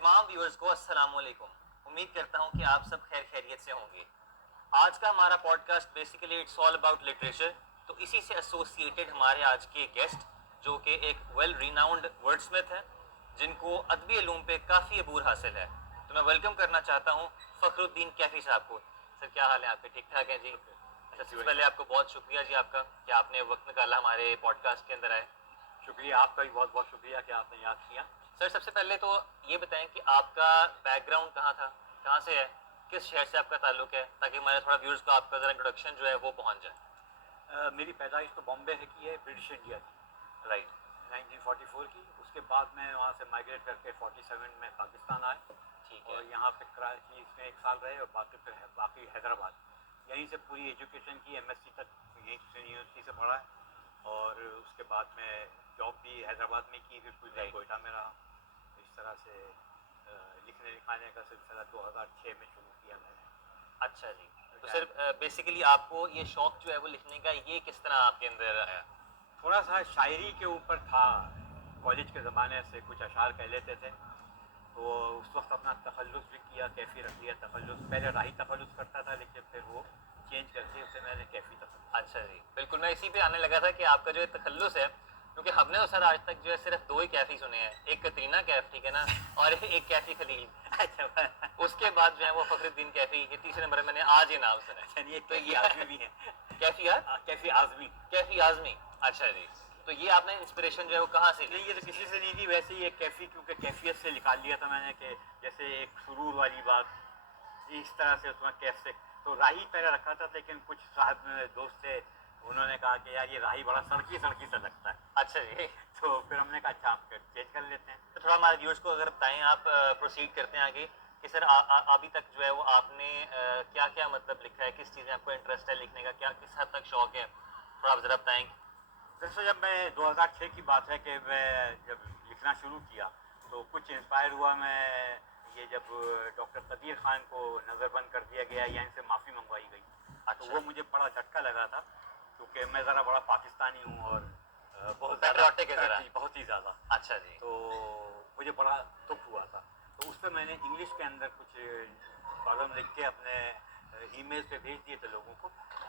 तमाम व्यूअर्स को अस्सलाम वालेकुम। उम्मीद करता हूँ कि आप सब खैर खैरियत से होंगे। आज का हमारा podcast basically it's all about literature. तो इसी से एसोसिएटेड हमारे आज के गेस्ट जो कि एक वेल रिनाउंड वर्डस्मिथ है, जिनको अदबी इल्म पे काफ़ी अबूर हासिल है। तो मैं वेलकम करना चाहता हूँ फ़खरुद्दीन कैफ़ी साहब को। सर क्या हाल है आपके? ठीक ठाक हैं जी? सबसे पहले आपको बहुत शुक्रिया जी आपका कि आपने वक्त निकाला हमारे पॉडकास्ट के अंदर आए। शुक्रिया, आपका भी बहुत बहुत शुक्रिया कि आपने याद किया। सर सबसे पहले तो ये बताएं कि आपका बैकग्राउंड कहाँ था, कहाँ से है, किस शहर से आपका ताल्लुक है, ताकि हमारे थोड़ा व्यूअर्स को आपका ज़रा इंट्रोडक्शन जो है वो पहुँच जाए। मेरी पैदाइश तो बॉम्बे है की है, ब्रिटिश इंडिया थी, राइट। 1944 की। उसके बाद मैं वहाँ से माइग्रेट करके 47 में पाकिस्तान आए। ठीक है। और यहाँ पे कराची इसमें 1 साल रहे और बाकी हैदराबाद। यहीं से पूरी एजुकेशन की, MSc तक यहीं से यूनिवर्सिटी से पढ़ा है। और उसके बाद मैं जॉब भी हैदराबाद में की, फिर कुछ दिन कोयटा में रहा। इस तरह से लिखने लिखाने का सिलसिला 2006 में शुरू किया मैंने। अच्छा जी। तो सर बेसिकली आपको ये शौक जो है वो लिखने का ये किस तरह आपके अंदर आया? थोड़ा सा शायरी के ऊपर था, कॉलेज के ज़माने से कुछ अशार कह लेते थे, तो उस वक्त अपना तखल्लुस भी किया, कैफ़ी रख लिया तखल्लुस। पहले राही तखल्लुस करता था, लेकिन फिर वो चेंज करके उसे मैंने कैफ़ी तखल्लुस। अच्छा जी, बिल्कुल मैं इसी पे आने लगा था कि आपका जो तखल्लुस है, क्योंकि हमने तो सर आज तक जो है सिर्फ 2 ही कैफ़ी सुने हैं, एक कतरीना कैफ, ठीक है ना, और एक कैफ़ी खलील। अच्छा, उसके बाद जो है वो फ़खरुद्दीन कैफ़ी, ये तीसरे नंबर मैंने आज ये नाम सुना। चलिए, तो कैफ़ी आज़मी भी है। कैफ़ी यार? कैफ़ी आज़मी। कैफ़ी आज़मी। अच्छा जी। तो ये आपने इंस्पिरेशन जो है वो कहाँ से ली? नहीं, ये तो किसी से नहीं दी, वैसे ही एक कैफ़ी, क्योंकि कैफियत से निकाल लिया था मैंने कि जैसे एक सुरूर वाली बात, इस तरह से उसमें कैफ से। तो राही पहले रखा था, लेकिन कुछ साहब दोस्त थे, उन्होंने कहा कि यार ये राही बड़ा सड़की सड़की सा लगता है। अच्छा जी। तो फिर हमने कहा अच्छा, आप चेंज कर लेते हैं। तो थोड़ा हमारे व्यूअर्स को अगर बताएं, आप प्रोसीड करते हैं आगे कि सर अभी तक जो है वो आपने क्या क्या मतलब लिखा है, किस चीज़ में आपको इंटरेस्ट है लिखने का, क्या किस हद तक शौक है, थोड़ा आप ज़रा बताएं। दरअसल जब मैं 2006 की बात है कि मैं जब लिखना शुरू किया, तो कुछ इंस्पायर हुआ मैं, ये जब डॉक्टर कदीर खान को नज़रबंद कर दिया गया या इनसे माफ़ी मंगवाई गई। अच्छा। तो वो मुझे बड़ा झटका लगा था, क्योंकि मैं ज़रा बड़ा पाकिस्तानी हूँ और बहुत पैट्रियोटिक है ज़रा। बहुत ही ज़्यादा। अच्छा जी। तो मुझे बड़ा दुख हुआ था। तो उस पर मैंने इंग्लिश के अंदर कुछ कॉलम लिख के अपने ईमेल पे भेज दिए थे लोगों को,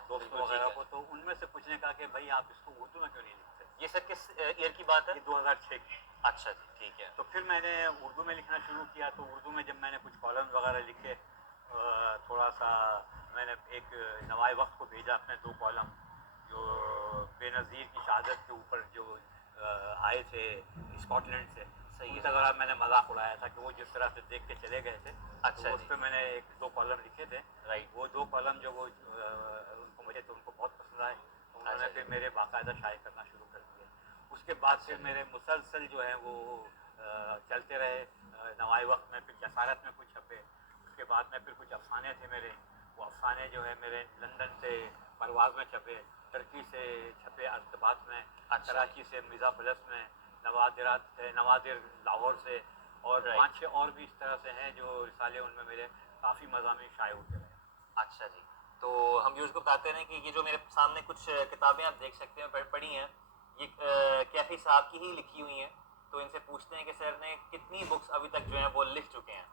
दोस्तों वगैरह को। तो उनमें से कुछ ने कहा कि भाई आप इसको उर्दू में क्यों नहीं लिखते। ये सर किस ईयर की बात है? ये 2006 की। अच्छा जी, ठीक है। तो फिर मैंने उर्दू में लिखना शुरू किया। तो उर्दू में जब मैंने कुछ कॉलम वगैरह लिखे, थोड़ा सा मैंने एक नवाए वक्त को भेजा अपने 2 कॉलम, जो बेनज़ीर की शहादत के ऊपर जो आए थे स्कॉटलैंड से। सही उनका है। ज़रा मैंने मजाक उड़ाया था कि वो जिस तरह से देख के चले गए थे। अच्छा तो उस जी। पर मैंने 1-2 कॉलम लिखे थे। राइट। वो 2 कॉलम जो वो उनको बहुत पसंद आए। तो उन्होंने अच्छा फिर जी। मेरे बाकायदा शाये करना शुरू कर दिया। उसके बाद अच्छा फिर जी। मेरे मुसलसल जो है वो चलते रहे। नवाए वक्त में फिर जसारत में कुछ छपे। उसके बाद में फिर कुछ अफसाने थे मेरे, वो अफसाने जो है मेरे लंदन से परवाज़ में छपे, टर्की से छपे अरतबात में, अच्छा। कराची से मिर्ज़ा प्लस में, नवादिर लाहौर से, और 5-6 और भी इस तरह से हैं जो रिसाले, उनमें मेरे काफ़ी मज़ामीन शाये होते रहे। अच्छा जी। तो हम व्यूअर्स को बताते हैं कि ये जो मेरे सामने कुछ किताबें आप देख सकते हैं, पढ़ी हैं, ये कैफी साहब की ही लिखी हुई हैं। तो इनसे पूछते हैं कि सर ने कितनी बुक्स अभी तक जो है वो लिख चुके हैं?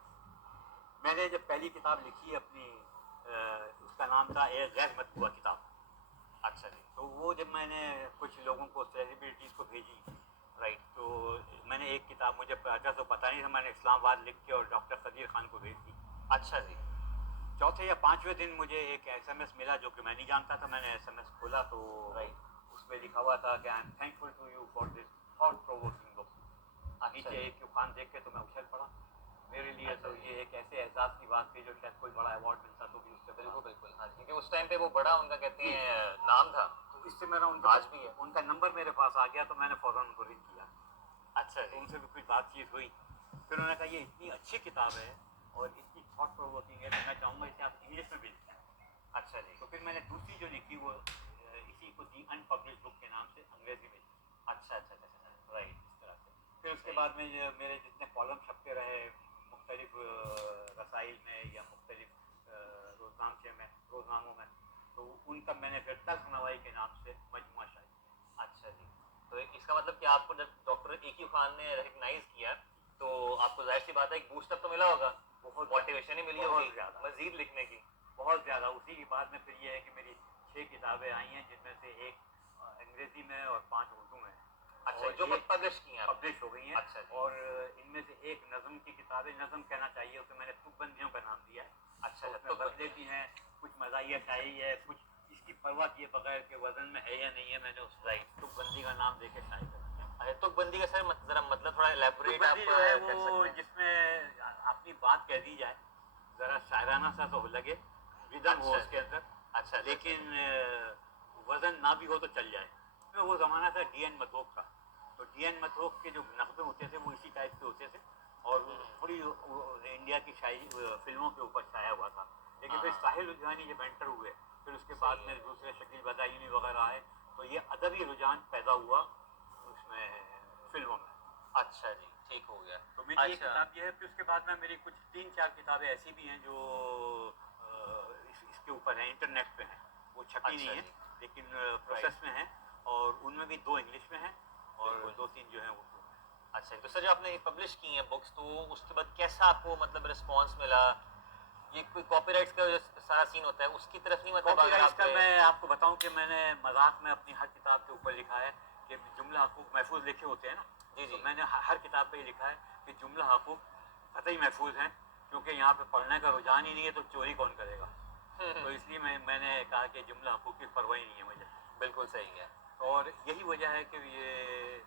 मैंने जब पहली किताब लिखी अपनी, उसका नाम था ए गैर मतबूआ किताब। अच्छा जी। तो वो जब मैंने कुछ लोगों को, सेलिब्रिटीज़ को भेजी, राइट। तो मैंने एक किताब, मुझे अच्छा तो पता नहीं था, मैंने इस्लामाबाद लिख के और डॉक्टर कदीर खान को भेज दी। अच्छा जी। चौथे या 5वें दिन मुझे एक SMS मिला, जो कि मैं नहीं जानता था। मैंने SMS खोला तो उसमें लिखा हुआ था कि I am thankful to you for this thought provoking book. नीचे एक खान देख के तो मैं उछल पड़ा। मेरे लिए तो ये एक ऐसे एहसास की बात थी जो शायद कोई बड़ा अवार्ड मिलता तो भी उससे बिल्कुल बिल्कुल। हाँ, क्योंकि उस टाइम पे वो बड़ा उनका कहते हैं नाम था। तो इससे मेरा उनका आज भी है। उनका नंबर मेरे पास आ गया, तो मैंने फ़ौरन उनको रिंग किया। अच्छा तो जी। उनसे भी कुछ बातचीत हुई। फिर उन्होंने कहा ये इतनी अच्छी किताब है और इतनी थॉट प्रोवोकिंग है, तो मैं चाहूँगा इसे आप इंग्लिश में भी लिखें। अच्छा जी। तो फिर मैंने दूसरी जो लिखी वो इसी को दी अनपब्लिश्ड बुक के नाम से अंग्रेजी में लिखी। अच्छा अच्छा अच्छा अच्छा। राइट। इस तरह से फिर उसके बाद में मेरे जितने कॉलम छपते रहे मुख्तलिफ रसाइल में या मुख्तलिफ रोजनामों में, तो उनका मैंने फिर तल्ख नवाई के नाम से मजमुआ शायद। अच्छा जी। तो इसका मतलब कि आपको जब डॉक्टर ए क्यू खान ने रिकग्नाइज किया तो आपको जाहिर सी बात है एक बूस्टअप तो मिला होगा, बहुत मोटिवेशन ही मिली बहुत होगी ज़्यादा। मजीद लिखने की। बहुत ज़्यादा। उसी के बाद में फिर ये है कि मेरी 6 किताबें आई हैं, जिनमें से एक अंग्रेज़ी में और 5 उर्दू में। अच्छा, और जो ये पब्लिश की हैं आप? पब्लिश हो गई हैं। अच्छा जी। और इनमें से एक नज़म की किताब है, नज़म कहना चाहिए उसे, मैंने तुकबंदियों का नाम दिया है। अच्छा, तो उसमें गज़लें भी हैं, कुछ मज़ाहिया शायरी है, कुछ इसकी परवाह किए बगैर के वज़न में है या नहीं है, मैंने उस तुकबंदी का नाम देके शायरी कर दिया। अच्छा, तुकबंदी का सर जरा मतलब थोड़ा एलैबोरेट आप तुकबंदी जो है कर वो सकते हैं? जिसमें अपनी बात कह दी जाए, ज़रा शायराना सा तो लगे, रिदम हो अच्छा उसके अंदर, अच्छा, लेकिन वज़न ना भी हो तो चल जाए। तो वो ज़माना था डी एन मथोक का। तो डी एन मथोक के जो नक़्बे होते थे वो इसी टाइप के होते थे, और थोड़ी इंडिया की शायरी फिल्मों के ऊपर छाया हुआ था। लेकिन फिर हाँ। साहिल लुधियानी जब एंटर हुए, फिर उसके सही बाद है। में दूसरे शकील बदायूनी वगैरह आए, तो ये अदबी रुझान पैदा हुआ उसमें, फिल्मों में। अच्छा जी, ठीक हो गया। तो मेरी एक अच्छा। किताब ये है, फिर उसके बाद में मेरी कुछ 3-4 किताबें ऐसी भी हैं जो इसके ऊपर हैं, इंटरनेट पे हैं। वो छपी अच्छा नहीं है, जी। लेकिन प्रोसेस में हैं, और उनमें भी 2 इंग्लिश में हैं और बिल्कुल। 2-3 जो हैं उर्दू में। अच्छा, तो सर जो आपने पब्लिश की हैं बुक्स, तो उसके बाद कैसा आपको मतलब रिस्पॉन्स मिला? ये कोई कॉपीराइट्स का जो सारा सीन होता है उसकी तरफ नहीं, मतलब अगर कॉपीराइट्स आप का मैं आपको बताऊं कि मैंने मजाक में अपनी हर किताब के ऊपर लिखा है कि जुमला हकूक महफूज लिखे होते हैं ना, जी तो जी। मैंने हर किताब पे ये लिखा है कि जुमला हकूक कतई महफूज हैं, क्योंकि यहाँ पे पढ़ने का रुझान ही नहीं है तो चोरी कौन करेगा। तो इसलिए मैंने कहा कि जुमला हकूक की परवाह ही नहीं है मुझे। बिल्कुल सही है। और यही वजह है कि ये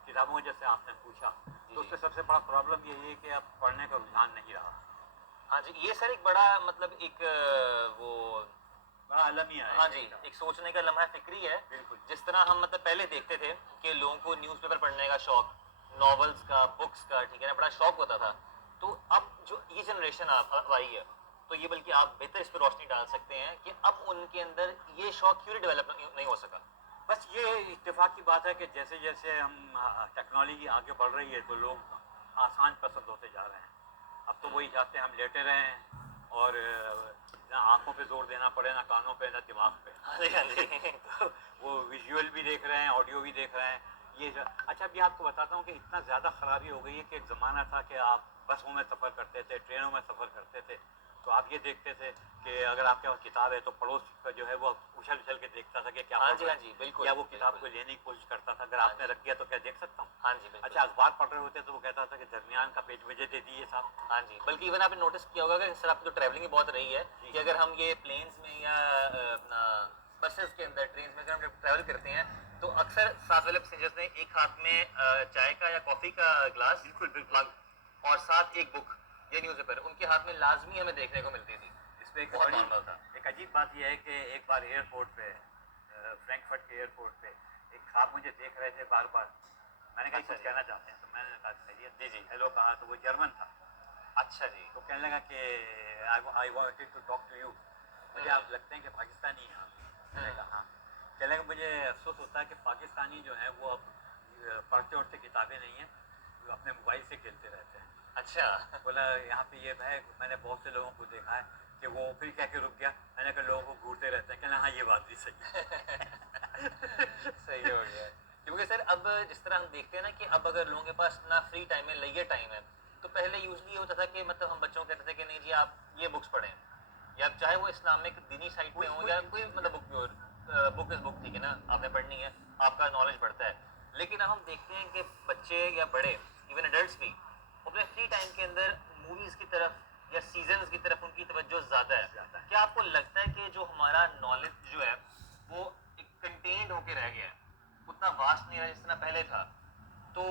किताबों का जैसे आपने पूछा, जी तो उससे जी। सबसे बड़ा प्रॉब्लम यही है कि अब पढ़ने का रुझान नहीं रहा। हाँ जी, ये सर एक बड़ा मतलब एक वो, बड़ा अलमिया है हाँ जी, इसका। एक सोचने का लम्हा फिक्री है। बिल्कुल। जिस तरह हम मतलब पहले देखते थे कि लोगों को न्यूज़पेपर पढ़ने का शौक, नॉवेल्स का, बुक्स का, ठीक है ना, बड़ा शौक होता था। तो अब जो ये जनरेशन अब आई है, तो ये बल्कि आप बेहतर इस पर रोशनी डाल सकते हैं कि अब उनके अंदर ये शौक क्यों डेवलप नहीं हो सका? बस ये इत्तेफाक की बात है कि जैसे जैसे हम टेक्नोलॉजी आगे बढ़ रही है तो लोग आसान पसंद होते जा रहे हैं। अब तो वही चाहते हैं हम लेटे रहें और ना आंखों पे जोर देना पड़े, ना कानों पे, ना दिमाग पे। हाँ जी, हाँ जी। तो वो विजुअल भी देख रहे हैं, ऑडियो भी देख रहे हैं। ये जो अच्छा, अभी आपको बताता हूँ कि इतना ज़्यादा ख़राबी हो गई है कि एक ज़माना था कि आप बसों में सफ़र करते थे, ट्रेनों में सफ़र करते थे, तो आप ये देखते थे कि अगर आपके पास किताब है तो पड़ोस का जो है वो उछल उछल के देखता था कि क्या हाँ पढ़ जी, रहा हाँ है, जी, बिल्कुल या वो किताब बिल्कुल। को लेने की कोशिश करता था, अगर हाँ आपने जी। रख दिया तो क्या देख सकता हूँ। हाँ जी, बिल्कुल। अच्छा, अखबार पढ़ रहे होते तो वो कहता था कि दरमियान का पेज मुझे दे दीजिए साहब। हाँ जी, बल्कि इवन आपने नोटिस किया होगा कि सर आपकी तो ट्रैवलिंग ही बहुत रही है जी। कि अगर हम ये प्लेन्स में या अपना बसेस के अंदर, ट्रेन में अगर हम ट्रैवल करते हैं, तो अक्सर साथ वाले पैसेंजर्स ने एक हाथ में चाय का या कॉफ़ी का ग्लास, बिल्कुल बिल्कुल। मग और साथ एक बुक या न्यूज़पेपर उनके हाथ में लाजमी हमें देखने को मिलती थी। इसमें बहुत नॉर्मल था। एक अजीब बात यह है कि एक बार एयरपोर्ट पे, फ्रैंकफर्ट के एयरपोर्ट पे एक साहब मुझे देख रहे थे बार बार। मैंने कहा अच्छा कुछ जी। कहना चाहते हैं, तो मैंने कहा खैरियत, जी जी। हेलो कहा, तो वो जर्मन था। अच्छा जी। तो कहने लगा कि I wanted to talk to you, मुझे आप लगते हैं कि पाकिस्तानी हैं आप। मैंने कहा हाँ। कहने लगा मुझे अफसोस होता है कि पाकिस्तानी जो है वो अब पढ़ते उढ़ते किताबें नहीं हैं, वो अपने मोबाइल से खेलते रहते हैं। अच्छा। बोला यहाँ पे ये है, मैंने बहुत से लोगों को देखा है कि वो फिर कह के रुक गया। मैंने कहा लोगों को घूरते रहते हैं। कहना हाँ ये बात भी सही है। सही हो गया। क्योंकि सर अब जिस तरह हम देखते हैं ना कि अब अगर लोगों के पास ना फ्री टाइम है, लेजर टाइम है, तो पहले यूजली होता था कि मतलब हम बच्चों को कहते थे कि नहीं जी आप ये बुक्स पढ़ें, या चाहे वो इस्लामिक दीनी साइट पे हो या कोई मतलब बुक भी हो, बुक इज बुक, ठीक है ना, आपने पढ़नी है, आपका नॉलेज बढ़ता है। लेकिन अब हम देखते हैं कि बच्चे या बड़े, इवन एडल्ट्स भी अपने फ्री टाइम के अंदर मूवीज की तरफ या सीजन्स की तरफ उनकी तवज्जो ज़्यादा है। क्या आपको लगता है कि जो हमारा नॉलेज जो है वो एक कंटेन्ड होके रह गया है, उतना वास्ट नहीं रहा जिस तरह पहले था? तो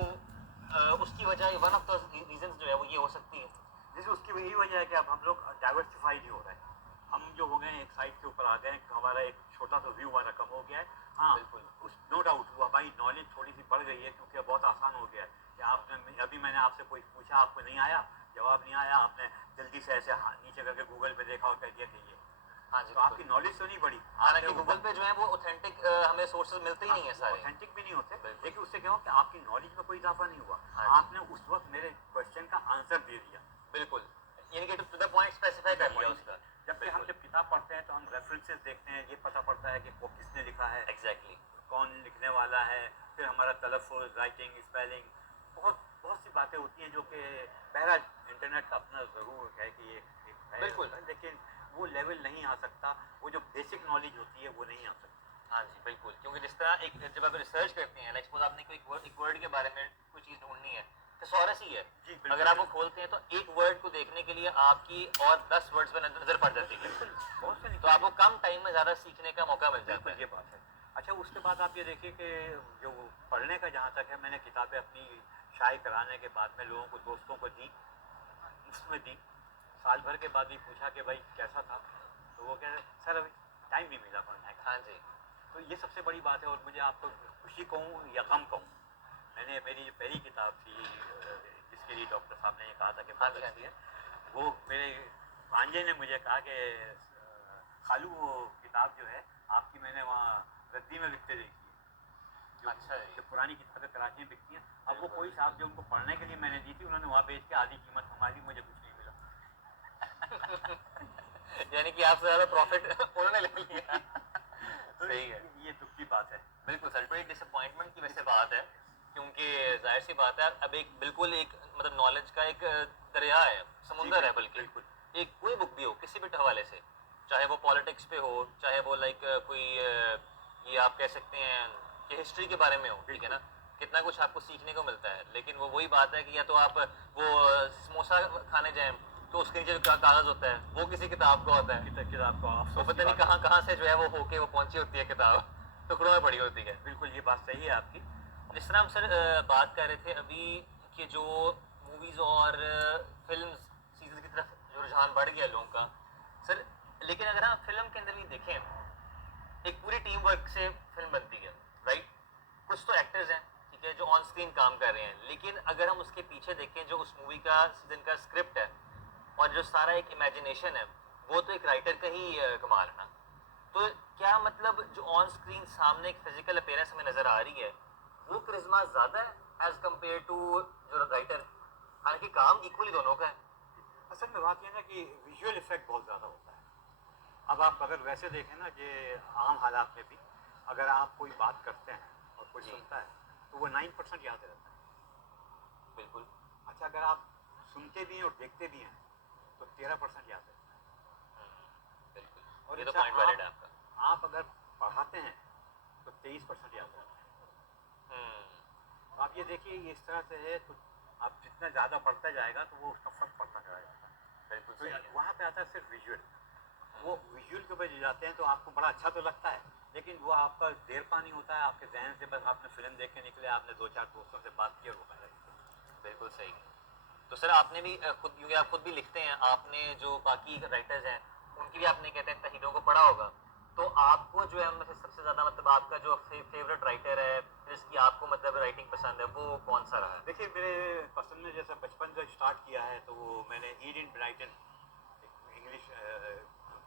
उसकी वजह वन ऑफ द रीजंस जो है वो ये हो सकती है। जैसे उसकी यही वजह है कि अब हम लोग डाइवर्सिफाई नहीं हो रहे हैं। हम जो हो गए एक साइड के ऊपर आ गए हैं, हमारा एक छोटा सा व्यू हमारा कम हो गया है। हाँ बिल्कुल। उस नो डाउट वो हमारी नॉलेज थोड़ी सी बढ़ गई है, क्योंकि अब बहुत आसान हो गया है कि आपने अभी मैंने आपसे कोई पूछा, आपको नहीं आया, जवाब नहीं आया, आपने जल्दी से ऐसे नीचे करके गूगल पे देखा और कह दिया कि ये। हाँ जी, तो आपकी नॉलेज तो नहीं बढ़ी। हालांकि गूगल पे जो है वो ऑथेंटिक हमें सोर्सेज मिलते ही नहीं है सारे। ऑथेंटिक भी नहीं होते, बिल्कुल। लेकिन उससे क्या हो कि आपकी नॉलेज में कोई इजाफा नहीं हुआ। हाँ जी। आपने उस वक्त मेरे क्वेश्चन का आंसर दे दिया। बिल्कुल, यानी कि टू द पॉइंट स्पेसिफाई कर लिया उसका। जबकि हम जब किताब पढ़ते हैं तो हम रेफरेंसेस देखते हैं, ये पता पड़ता है कि वो किसने लिखा है, एग्जैक्टली। कौन लिखने वाला है, फिर हमारा तलफ़ुज़, राइटिंग, स्पेलिंग बहुत बहुत सी बातें होती हैं जो कि बहरहाल इंटरनेट का अपना ज़रूर है कि ये एक है, बिल्कुल। लेकिन वो लेवल नहीं आ सकता, वो जो बेसिक नॉलेज होती है वो नहीं आ सकती। हाँ जी, बिल्कुल, क्योंकि जिस तरह एक जब आप रिसर्च करते हैं, लाइक सपोज़ आपने कोई एक वर्ड के बारे में कोई चीज़ ढूँढनी है, थिसॉरस ही है। जी, बिल्कुल, अगर आप वो बिल्कुल। खोलते हैं तो एक वर्ड को देखने के लिए आपकी और 10 वर्ड्स पे नज़र पड़ जाती है। बिल्कुल, बहुत से तो आपको कम टाइम में ज़्यादा सीखने का मौका मिल जाता बिल्कुल है। ये बात है। अच्छा, उसके बाद आप ये देखिए कि जो पढ़ने का जहाँ तक है, मैंने किताबें अपनी शाये कराने के बाद में लोगों को, दोस्तों को दी, मुफ्त में दी। साल भर के बाद भी पूछा कि भाई कैसा था? तो वो कह रहे सर अभी टाइम नहीं मिला पढ़ने का। हाँ जी। तो ये सबसे बड़ी बात है। और मुझे आपको खुशी कहूँ या गम कहूँ, मैंने मेरी जो पहली किताब थी जिसके लिए डॉक्टर साहब ने ये कहा था कि हाँ बहुत जी, हाँ अच्छी जी। है, वो मेरे भांजे ने मुझे कहा कि खालू वो किताब जो है आपकी मैंने वहाँ रद्दी में बिकते देखी है। अच्छा जी। जो पुरानी किताबें कराची में बिकती हैं, अब वो बिल्कुल, कोई साहब जो उनको पढ़ने के लिए मैंने दी थी, उन्होंने वहाँ बेच के आधी कीमत कमा ली, मुझे कुछ नहीं मिला। यानी कि आपसे ज़्यादा प्रॉफिट उन्होंने ले लिया। तो सही है। ये दुख की बात है। बिल्कुल सर, बड़ी डिसअपॉइंटमेंट की वैसे बात है, क्योंकि जाहिर सी बात है अब एक बिल्कुल एक मतलब नॉलेज का एक दरिया है, समुंदर है बल्कि। बिल्कुल। एक कोई बुक भी हो किसी भी हवाले से, चाहे वो पॉलिटिक्स पे हो, चाहे वो लाइक कोई ये आप कह सकते हैं कि हिस्ट्री के बारे में हो, ठीक है ना, कितना कुछ आपको सीखने को मिलता है। लेकिन वो वही बात है कि या तो आप वो समोसा खाने जाएं तो उसके नीचे जो कागज होता है वो किसी किताब का होता है, किताब को वो अफसोस पता की नहीं बात है। कहाँ से जो है वो होके वो पहुंची होती है किताब, टुकड़ों में पड़ी होती है। बिल्कुल ये बात सही है आपकी। जिस तरह हम सर बात कर रहे थे अभी कि जो मूवीज और फिल्म सीजन की तरफ जो रुझान बढ़ गया लोगों का सर, लेकिन अगर हम फिल्म के अंदर भी देखें, एक पूरी टीम वर्क से फिल्म बनती है, राइट। कुछ तो एक्टर्स हैं, ठीक है, जो ऑन स्क्रीन काम कर रहे हैं, लेकिन अगर हम उसके पीछे देखें जो उस मूवी का सीजन का स्क्रिप्ट है और जो सारा एक इमेजिनेशन है, वो तो एक राइटर का ही कमाल है ना। तो क्या मतलब जो ऑन स्क्रीन सामने एक फिजिकल अपीयरेंस हमें नजर आ रही है, वो करिश्मा ज्यादा है एज कम्पेयर टू जो राइटर, हालांकि काम इक्वली दोनों का है। असल में बात यह ना कि विजुअल इफेक्ट बहुत ज़्यादा होता है। अब आप अगर वैसे देखें ना, ये आम हालात में भी अगर आप कोई बात करते हैं और कोई जी। सुनता है तो वो 9% याद रहता है। बिल्कुल। अच्छा, अगर आप सुनते भी हैं और देखते भी हैं तो 13% याद रहता बिल्कुल, है। और ये तो अच्छा, पॉइंट वैलिड है आपका। आप अगर पढ़ाते हैं तो 23% याद रहता है। तो आप ये देखिए, ये इस तरह से है। तो आप जितना ज़्यादा पढ़ता जाएगा तो वो उसका फर्क पड़ता चला जाता है। बिल्कुल तो सही है। वहाँ पे आता है सिर्फ विजुअल। वो विजुअल के ऊपर जो जाते हैं तो आपको बड़ा अच्छा तो लगता है, लेकिन वो आपका देर पानी होता है आपके जहन से। बस आपने फिल्म देख के निकले, आपने 2-4 दोस्तों से बात की और वो कर रहे। बिल्कुल सही। तो सर आपने भी खुद, क्योंकि आप खुद भी लिखते हैं, आपने जो बाकी राइटर्स हैं उनकी भी आपने कहते हैं तहरीरों को पढ़ा होगा, तो आपको जो है उनमें से सबसे ज्यादा मतलब आपका जो फेवरेट राइटर है जिसकी आपको मतलब राइटिंग पसंद है, वो कौन सा रहा है? देखिए, मेरे पसंद में जैसे बचपन से स्टार्ट किया है तो वो मैंने ईडन ब्राइटन, इंग्लिश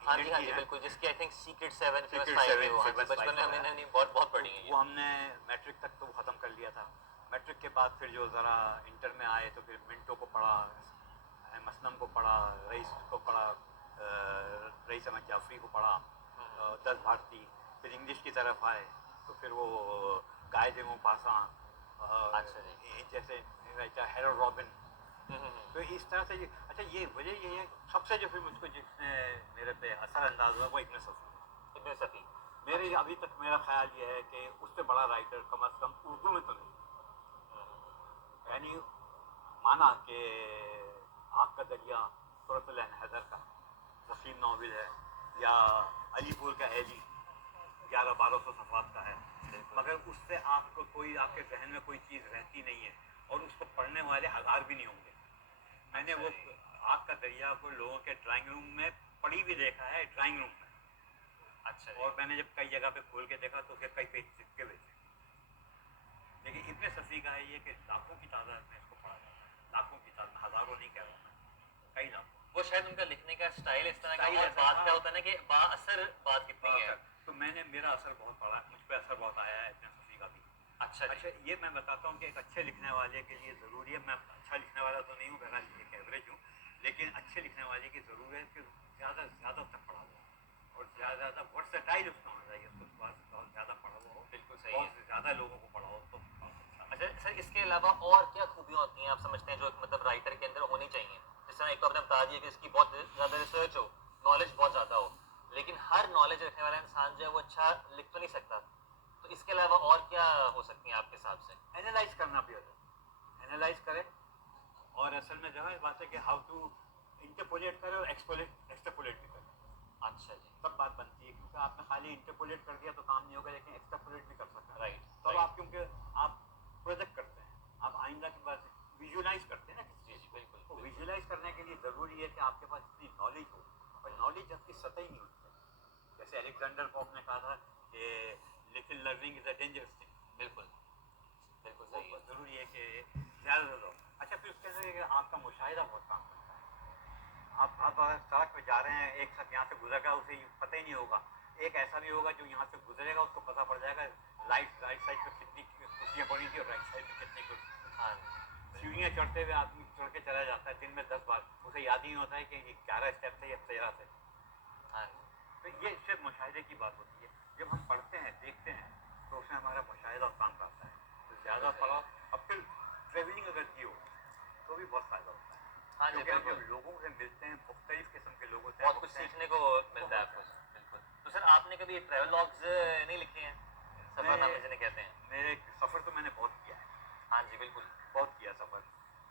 हाँ जी, इंग्लैंड हाँ की जी, है। बिल्कुल, जिसकी I think secret 7 famous secret 5 है सेवन वो। हाँ जी, फेमस बचपन में 5 हमने है। नहीं बहुत बहुत पढ़ी है वो ये। हमने मैट्रिक तक तो ख़त्म कर लिया था। मैट्रिक के बाद फिर जो ज़रा इंटर में आए तो फिर मिंटो को पढ़ा, मसलम को पढ़ा, रईस को पढ़ा, रईस अहमद जाफरी को पढ़ा, 10 भारती। फिर इंग्लिश की तरफ आए तो फिर वो गाय दे पासा, अच्छा जी। जैसे हैरोल्ड रॉबिन। हम्म। तो इस तरह से अच्छा, ये वजह ये है सबसे जो फिर मुझको जिसने मेरे पे असर अंदाज हुआ वो इब्न सफ़ी। इब्न सफ़ी। मेरे अभी तक मेरा ख्याल ये है कि उससे बड़ा राइटर कम अज़ कम उर्दू में तो नहीं। यानी माना कि आग का दरिया सूरतुल हैदर का वसीम नाविल है, या अलीपुर का हैली 11-1200 सफ़ात का है, मगर उससे आपको कोई, आपके जहन में कोई चीज़ रहती नहीं है और उसको पढ़ने वाले हज़ार भी नहीं होंगे। मैंने वो आग का दरिया को लोगों के ड्राइंग रूम में पढ़ी भी देखा है, ड्राइंग रूम में। अच्छा। और मैंने जब कई जगह पे खोल के देखा तो उसके कई पेज चिपके हुए थे। लेकिन इब्न सफ़ी का है ये कि लाखों की तादाद में इसको पढ़ा जाता है, लाखों की तादाद, हज़ारों नहीं कह रहा मैं, कई लाखों। वो शायद उनका लिखने का स्टाइल इस तरह का, स्टाइल और ऐसा बात था। क्या होता है ना कि बाअसर बात कितनी है। तो मेरा असर बहुत पड़ा, मुझ पर असर बहुत आया है इब्न सफ़ी का भी। अच्छा अच्छा, ये मैं बताता हूँ कि एक अच्छे लिखने वाले के लिए ज़रूरी है, मैं अच्छा लिखने वाला तो नहीं हूँ, बहरहाल एक एवरेज हूँ, लेकिन अच्छे लिखने वाले की ज़रूरत है कि ज़्यादा से ज़्यादा तक पढ़ा हुआ और ज़्यादा वर्सेटाइल उसका होना चाहिए, उसको बहुत ज़्यादा पढ़ा हुआ हो। बिल्कुल सही बहुत है। ज़्यादा लोगों को पढ़ाओ तो अच्छा सर, इसके अलावा और क्या खूबियाँ होती हैं आप समझते हैं जो एक मतलब राइटर के अंदर होनी चाहिए? जिस तरह एक तो आपने बता दिया कि इसकी बहुत ज़्यादा रिसर्च हो, नॉलेज बहुत ज़्यादा हो, लेकिन हर नॉलेज रखने वाला इंसान जो है वो अच्छा लिख तो नहीं सकता, तो इसके अलावा और क्या हो सकती हैं आपके हिसाब से? एनालाइज करना भी होता है, एनालाइज करें। और असल में जो है बात है कि हाउ टू इंटरपोलेट करें और एक्सट्रापोलेट भी करें। अच्छा जी, सब बात बनती है, क्योंकि आपने खाली इंटरपोलेट कर दिया तो काम नहीं होगा, लेकिन एक्सट्रापोलेट भी कर सकते हैं। राइट, तो अब राइट। आप क्योंकि आप प्रोजेक्ट करते हैं, आप आइंदा के बाद विजुअलाइज करते हैं ना किसी जी, चीज़ जी, को। बिल्कुल, तो बिल्कुल। विजुअलाइज करने के लिए ज़रूरी है कि आपके पास इतनी नॉलेज हो, और नॉलेज आपकी सतही नहीं होती है। जैसे अलेक्जेंडर पोप ने कहा था कि little learning is a dangerous thing. बिल्कुल, बिल्कुल वो सही है। ज़रूरी है कि ज़्यादा से ज़्यादा। अच्छा, फिर उसके अंदर आपका मुशाहिदा बहुत काम करता है। आप अगर सड़क पे जा रहे हैं, एक साथ यहाँ से गुजर गया, उसे पता ही नहीं होगा। एक ऐसा भी होगा जो यहाँ से गुजरेगा, उसको पता पड़ जाएगा राइट साइड पे कितनी कुर्सियाँ पड़ी थी और राइट साइड पे कितनी कुर्सी। हाँ, सीढ़ियाँ चढ़ते हुए आदमी चढ़ के चला जाता है दिन में 10 बार, उसे याद ही नहीं होता है कि ये 11 स्टेप थे या 13 थे। हाँ, तो ये सिर्फ मुशाहिदे की बात होती है। जब हम पढ़ते हैं, देखते हैं, तो उसमें हमारा मुशाहिदा काम करता है। तो ज़्यादा पढ़ो। अब फिर ट्रेवलिंग अगर की हो तो भी बहुत फ़ायदा होता है, हाँ जी, क्योंकि हम बिल्कुल। जब लोगों से मिलते हैं, मुख्तलिफ किस्म के लोगों से बहुत कुछ मिलते हैं। सीखने को मिलता है आपको। बिल्कुल। तो सर आपने कभी ट्रैवल लॉग्स नहीं लिखे हैं? सफरनामे जिन्हें कहते हैं। मेरे सफ़र तो मैंने बहुत किया है, हाँ जी, बिल्कुल। बहुत किया सफ़र।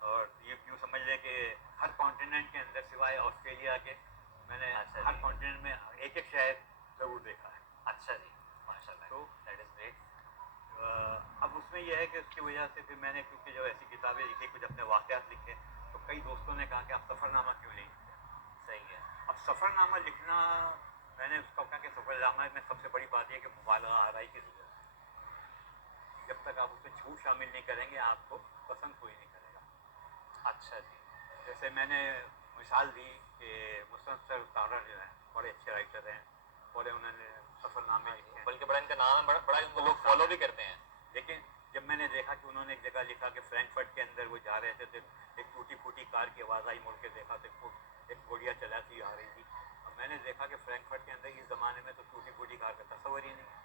और ये यूँ समझ लें कि हर कॉन्टिनेंट के अंदर सिवाय ऑस्ट्रेलिया के, मैंने अच्छा हर जी। कॉन्टिनेंट में एक एक शहर ज़रूर देखा है। अच्छा जी, माशाल्लाह। तो दैट इज़ ग्रेट। अब उसमें यह है कि उसकी वजह से फिर मैंने, क्योंकि जब ऐसी किताबें लिखी, कुछ अपने वाक़यात लिखे, तो कई दोस्तों ने कहा कि आप सफ़रनामा क्यों नहीं लिखते। सही है। अब सफ़रनामा लिखना, मैंने उसका कहा कि सफ़रनामा में सबसे बड़ी बात यह है कि मुबालगा आराई की ज़रूरत है। जब तक आप उसमें झूठ शामिल नहीं करेंगे, आपको पसंद कोई नहीं करेगा। अच्छा जी। जैसे मैंने मिसाल दी कि मुस्तफ़ा सर तारा जो हैं, बड़े अच्छे राइटर हैं, बड़े उन्होंने सफ़रनामे हाँ लिखे जी, हैं। बल्कि बड़ा इनका नाम है, बड़ा बड़ा इनको लोग फॉलो भी करते हैं। लेकिन जब मैंने देखा कि उन्होंने एक जगह लिखा कि फ्रैंकफर्ट के अंदर वो जा रहे थे, तो एक टूटी फूटी कार की आवाज़ आई, मुड़ के देखा तो एक घोड़िया चलाती आ रही थी। और मैंने देखा कि फ्रैंकफर्ट के अंदर इस ज़माने में तो टूटी फूटी कार का तस्वर ही नहीं है।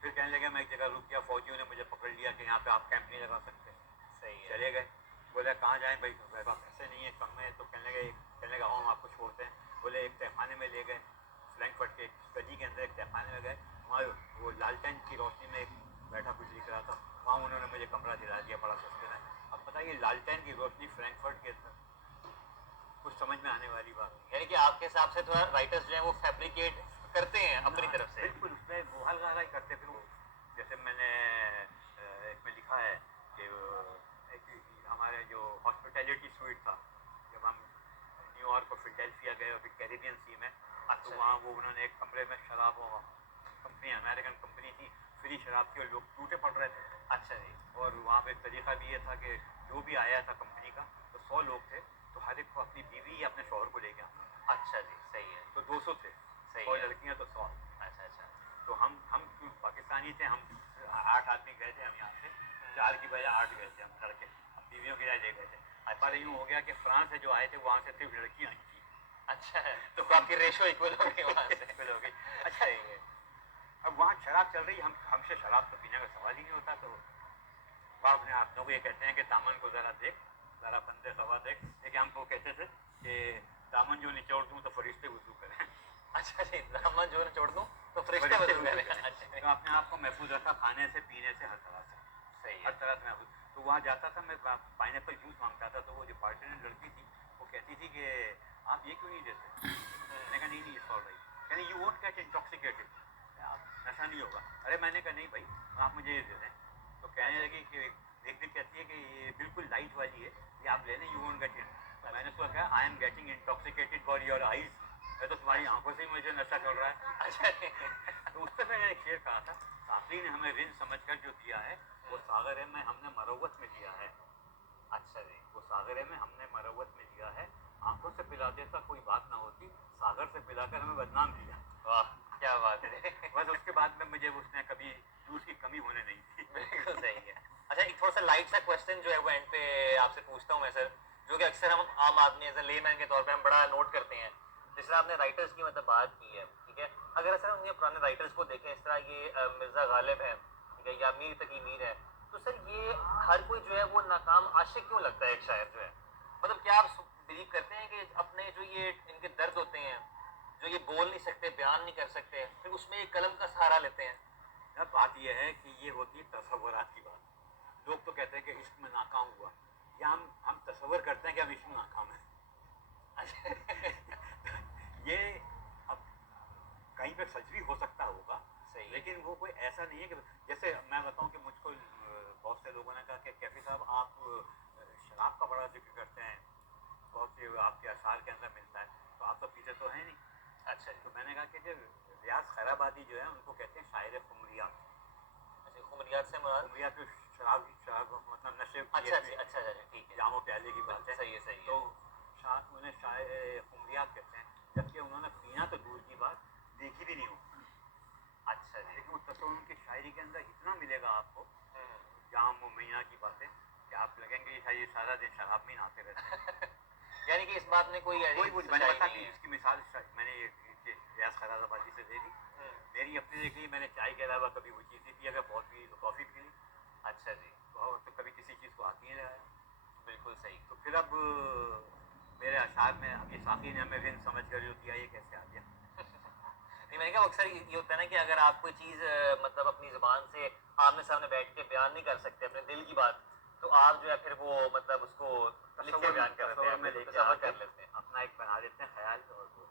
फिर कहने लगे, मैं एक जगह रुक गया, फौजियों ने मुझे पकड़ लिया कि यहाँ पे आप कैंप नहीं लगा सकते। सही है। चले गए। बोले कहाँ जाएँ भाई, मेरे पास पैसे नहीं है, कम है। तो कहने लगा हम आपको छोड़ते हैं। बोले एक तहखाने में ले गए, फ्रैंकफर्ट के एक गली के अंदर एक तहखाने में गए। वहाँ वो लालटेन की रोशनी में एक बैठा कुछ लिख रहा था, वहाँ उन्होंने मुझे कमरा दिला दिया बड़ा सस्ते में। अब बताइए, लालटेन की रोशनी फ्रैंकफर्ट के अंदर, कुछ समझ में आने वाली बात नहीं। यानी कि आपके हिसाब से थोड़ा राइटर्स जो हैं वो फैब्रिकेट करते हैं अपनी तरफ से। बिल्कुल, उसमें मुहालगाराई करते। फिर वो जैसे मैंने एक में लिखा है कि एक हमारे जो हॉस्पिटैलिटी स्वीट था, जब हम न्यूयॉर्क और फिलाडेल्फिया गए और फिर कैरिबियन सी में, अच्छा तो वहाँ वो उन्होंने एक कमरे में शराब, और कंपनी अमेरिकन कंपनी थी, फ्री शराब थी और लोग टूटे पड़ रहे थे। अच्छा जी। और वहाँ पे तरीका भी ये था कि जो भी आया था कंपनी का, तो 100 लोग थे, तो हर एक को अपनी बीवी या अपने शौहर को लेके आना। अच्छा जी, सही है। तो 200 थे, सही 100 है। लड़कियाँ तो 100। अच्छा, अच्छा। तो हम पाकिस्तानी थे, हम 8 आदमी गए थे, हम यहाँ से 4 की बजाय 8 गए थे हम लड़के, हम बीवियों के लिए ले गए थे। अच्छा पर जी। यूँ हो गया कि फ्रांस से जो आए थे, वहाँ से सिर्फ लड़कियाँ आई थी। अच्छा है, तो आपकी रेशो इक्वल हो गई वहाँ से। बिल्कुल हो गई। अच्छा, सही है। अब वहाँ शराब चल रही, हमसे शराब तो पीने का सवाल ही नहीं होता। तो बाप ने आप लोग ये कहते हैं कि दामन को ज़रा देख, ज़रा बंदे सवा देख, लेकिन हमको कहते थे कि दामन जो निचोड़ दूँ तो फरिश्ते वजू करें। अच्छा जी, दामन जो छोड़ दूँ तो फरिश्ते फरिश्ते वजू वजू करें। करें। अच्छा। तो अपने आप को महफूज रखा, खाने से, पीने से, हर तरह से, सही हर है। तरह से महफूज। तो वहाँ जाता था, मैं पाइनएप्पल जूस मांगता था, तो वो जो पार्टनर लड़की थी, वो कहती थी कि आप ये क्यों नहीं देते। मैंने कहा नहीं, इट्स ऑलराइट। कहने यू वोंट गेट इंटॉक्सिकेटेड, आप नशा नहीं होगा। अरे मैंने कहा नहीं भाई, आप मुझे ये दे दें। तो कहने लगी कि एक दिन कहती है कि ये बिल्कुल लाइट वाली है, ये आप ले लें, यू वोंट गेट इट। तो मैंने उसको कहा I am getting intoxicated for your eyes, मैं तो तुम्हारी आंखों से ही मुझे नशा चल रहा है। अच्छा। तो उस पर मैंने एक शेर कहा था, साकरी ने हमें रिन समझकर जो दिया है, वो सागर में हमने मरवत में दिया है। अच्छा जी। वो सागर में हमने मरवत में दिया है, आंखों से पिला देता कोई बात ना होती, सागर से पिलाकर हमें बदनाम किया। वाह, क्या बात है। बस उसके बाद में मुझे उसने कभी जूस की कमी होने नहीं दी। बिल्कुल सही है। अच्छा, एक थोड़ा सा लाइट सा क्वेश्चन जो है वो एंड पे आपसे पूछता हूँ मैं सर, जो कि अक्सर हम आम आदमी एज ए लेमैन के तौर पे हम बड़ा नोट करते हैं। जिस तरह आपने राइटर्स की मतलब बात की है, ठीक है, अगर सर हम ये पुराने राइटर्स को देखें, इस तरह ये मिर्ज़ा गालिब है, ठीक है, या मीर तकी मीर है, तो तो सर ये हर कोई जो है वो नाकाम आशिक क्यों लगता है एक शायर जो है? मतलब क्या आप बिलीव करते हैं कि अपने जो ये इनके दर्द होते हैं, जो ये बोल नहीं सकते, बयान नहीं कर सकते, फिर उसमें एक कलम का सहारा लेते हैं? अब बात यह है कि ये होती है तसव्वुरात की बात। लोग तो कहते हैं कि इश्क में नाकाम हुआ, या हम तसव्वुर करते हैं कि हम इश्क में नाकाम हैं। ये अब कहीं पे सच भी हो सकता होगा, सही। लेकिन वो कोई ऐसा नहीं है कि जैसे मैं बताऊं कि मुझको बहुत से लोगों ने कहा कि कैफी साहब आप शराब का बड़ा जिक्र करते हैं, बहुत से आपके अशार के अंदर मिलता है, तो आप तो पीछे तो है नहीं। अच्छा जी। तो मैंने कहा कि जो रियाज खैराबादी जो है उनको कहते हैं शायर खुमरियात। अच्छा, खुमरियात से मुराद? खुमरियात तो शराब शराब मतलब नशे की अच्छा अच्छा अच्छा अच्छा, ठीक है। जामो प्याले की बात है। सही है सही तो है। उन्हें शायर खुमरियात कहते हैं, जबकि उन्होंने पीना तो दूर की बात देखी भी नहीं हो। अच्छा जी। लेकिन वो तसव्वुर उनकी शायरी के अंदर इतना मिलेगा आपको, हम्म। जाम व मैया की बातें, कि आप लगेंगे ये सारा दिन शराब में ही नहाते रहते हैं। यानी कि इस बात में कोई कोई ऐसी मैंने सच्चाई बता नहीं कि है। इसकी मिसाल मैंने रियाज खैराबादी से दे दी। हम्म। मेरी अपनी देख ली, मैंने चाय के अलावा कभी वो चीज़ नहीं पी, अगर बहुत पी तो कॉफ़ी पी ली, अच्छा जी। तो कभी किसी चीज़ को आती नहीं रहा। बिल्कुल सही। तो फिर अब मेरे अशार में अब ये साकी ने हमें फिर समझ कर दिया, ये कैसे आ गया। नहीं, मैंने कहा अक्सर ये होता है ना कि अगर आप कोई चीज़ मतलब अपनी ज़ुबान से आमने सामने बैठ के बयान नहीं कर सकते अपने दिल की बात, तो आप जो है फिर वो मतलब उसको लिख के बयान कर लेते हैं, में बिल्कुल लेके तसव्वुर आके कर लेते हैं। अपना एक बना देते हैं ख्याल, और वो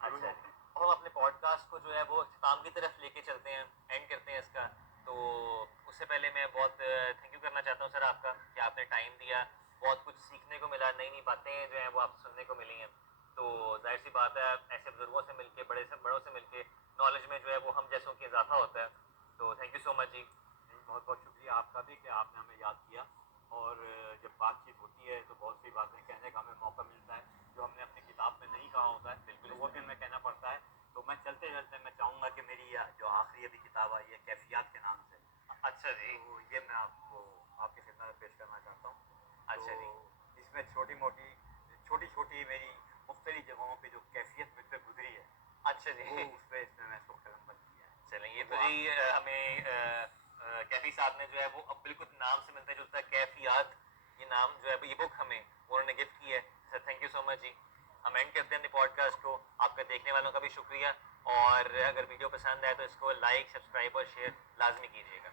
अच्छा जी। अब हम अपने पॉडकास्ट को जो है वो इख्तिताम की तरफ लेके चलते हैं, एंड करते हैं इसका। तो उससे पहले मैं बहुत थैंक यू करना चाहता हूँ सर आपका कि आपने टाइम दिया, बहुत कुछ सीखने को मिला, नई नई बातें जो हैं वो आपसे सुनने को मिली हैं। तो जाहिर सी बात है ऐसे बुजुर्गों से मिलके, बड़ों से मिलके नॉलेज में जो है वो हम जैसों की इजाफा होता है। तो थैंक यू सो मच जी। बहुत बहुत शुक्रिया आपका भी कि आपने हमें याद किया, और जब बातचीत होती है तो बहुत सी बातें कहने का हमें मौका मिलता है जो हमने अपनी किताब में नहीं कहा होता है, बिल्कुल तो वो भी हमें कहना पड़ता है। तो मैं चलते चलते मैं चाहूँगा कि मेरी जो आखिरी अभी किताब आई है कैफियत के नाम से, अच्छा जी। तो ये मैं आपको आपकी खिदमत में पेश करना चाहता हूँ। अच्छा जी। तो इसमें छोटी छोटी मेरी मुख्तलिफ जगहों पे जो कैफियत मुझ पर गुजरी है, अच्छा जी। वो उस पर इसमें मैं इसको कलमबंद किया है। चलें, ये तो तो जी हमें कैफी साहब ने जो है वो अब बिल्कुल नाम से मिलता जुलता कैफियात, ये नाम जो है ये बुक हमें उन्होंने गिफ्ट की है। Sir thank you so much ji. हम एंड करते हैं अपने पॉडकास्ट को। आपका देखने वालों का भी शुक्रिया, और अगर वीडियो पसंद आए तो इसको लाइक, सब्सक्राइब और शेयर लाजमी कीजिएगा।